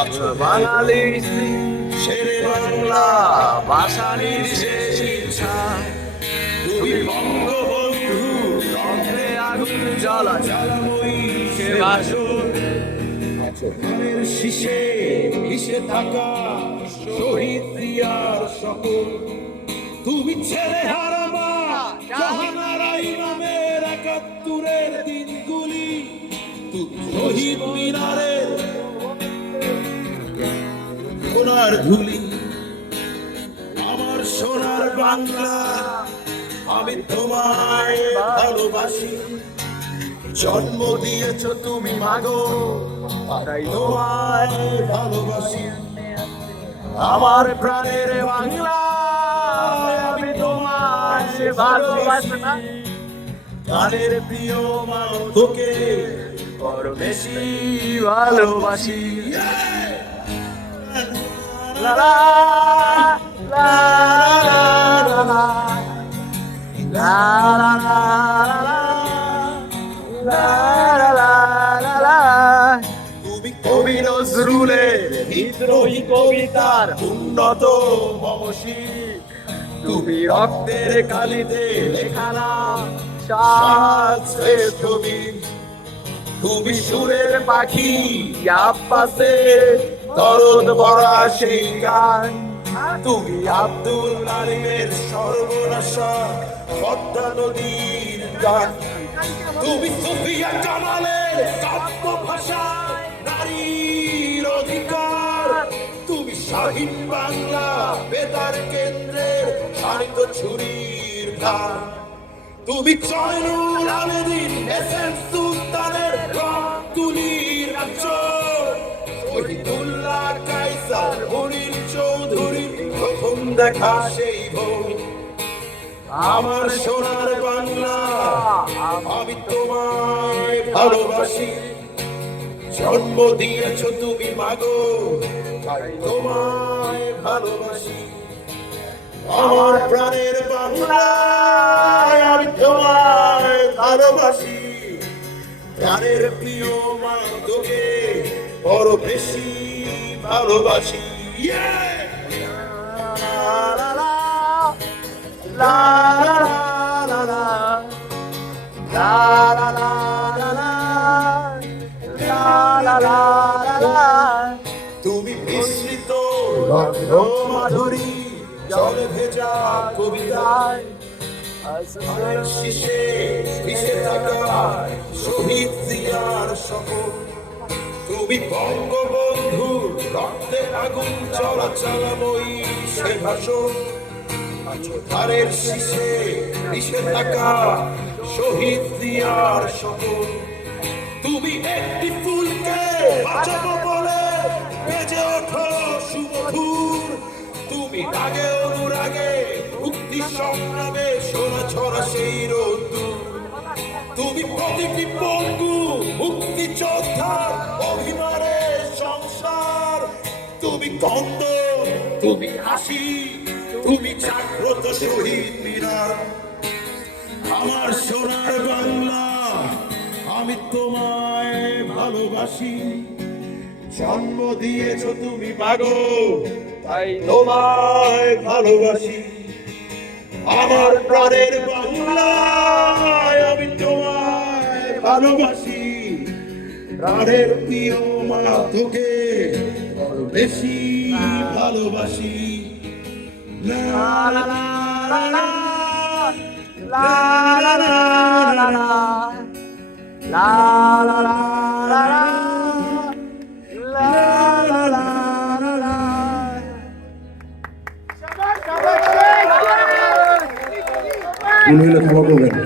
আচ্ছা বাঙালি তুমি বঙ্গবন্ধু মিশে থাকা শহীদ দিয়ার তুমি ছেলে হারাবা জাহানারা ইমামের একাত্তরের দিনগুলি তুমি শহীদ সোনার ধুলি, আমার সোনার বাংলা, আমি তোমায় ভালোবাসি। জন্ম দিয়েছ তুমি মাগো তোমায় ভালোবাসি। আমার প্রাণের বাংলা, আমি তোমার ভালোবাসি। গানের প্রিয় মা তোকে বড় বেশি ভালোবাসি। কবি নজরুলের বিদ্রোহী কবিতার উন্নত মমসী তুমি রক্তের কালিতে লেখা নাম ছবি। তুমি সুরের পাখি আব্বাসে দরদ ভরা সেই গান। তুমি আব্দুল আলিমের সর্বনাশা, পদ্মা নদীর গান। তুমি সুফিয়া কামালের কাব্য ভাষা নারীর অধিকার। তুমি শাহীন বাংলা বেতার কেন্দ্রের শানিত ছুরির গান। তুমি জয়নুল আবেদিন প্রথম দেখা সেই বই আমার সোনার বাংলা, আমি তোমায় ভালোবাসি। জন্ম দিয়েছ তুমি মাগো, তাই তোমায় ভালোবাসি। আমার প্রাণের বাংলা আমি তোমায় ভালোবাসি। প্রাণের প্রিয় মা তোকে বড় বেশি ভালোবাসি। Yeah! তুমি মিশ্রিত মাধুরী জল ভেজা কবিতায়। শিশে মিশে থাকা শহীদ জিয়ার সকল তুমি বঙ্গবন্ধু রক্তে আগুন চলা চালাবই সে ভাষণ। ধারের শীষে মিশে থাকা শহীদ দিয়ার সকল তুমি একটি ফুলকে বাঁচাবো বলে বেজে ওঠো সুমধুর। তুমি রাগে অনুরাগে মুক্তি সংগ্রামে সোনা ছড়া সেই রোদ্দুর তুমি প্রতিটি পঙ্গু মুক্তি যোদ্ধার অভিমানের সংসার। তুমি গন্ধ তুমি হাসি তুমি জাগ্রত শহীদ মিনার। আমার সোনার বাংলা, আমি তোমায় ভালোবাসি। জন্ম দিয়েছ তুমি মাগো তাই তোমায় ভালোবাসি। আমার প্রাণের বাংলা আমি তোমায় ভালোবাসি। প্রাণের প্রিয় মা, তোকে বেশি ভালোবাসি। মনে হলে ক্ষমা করবেন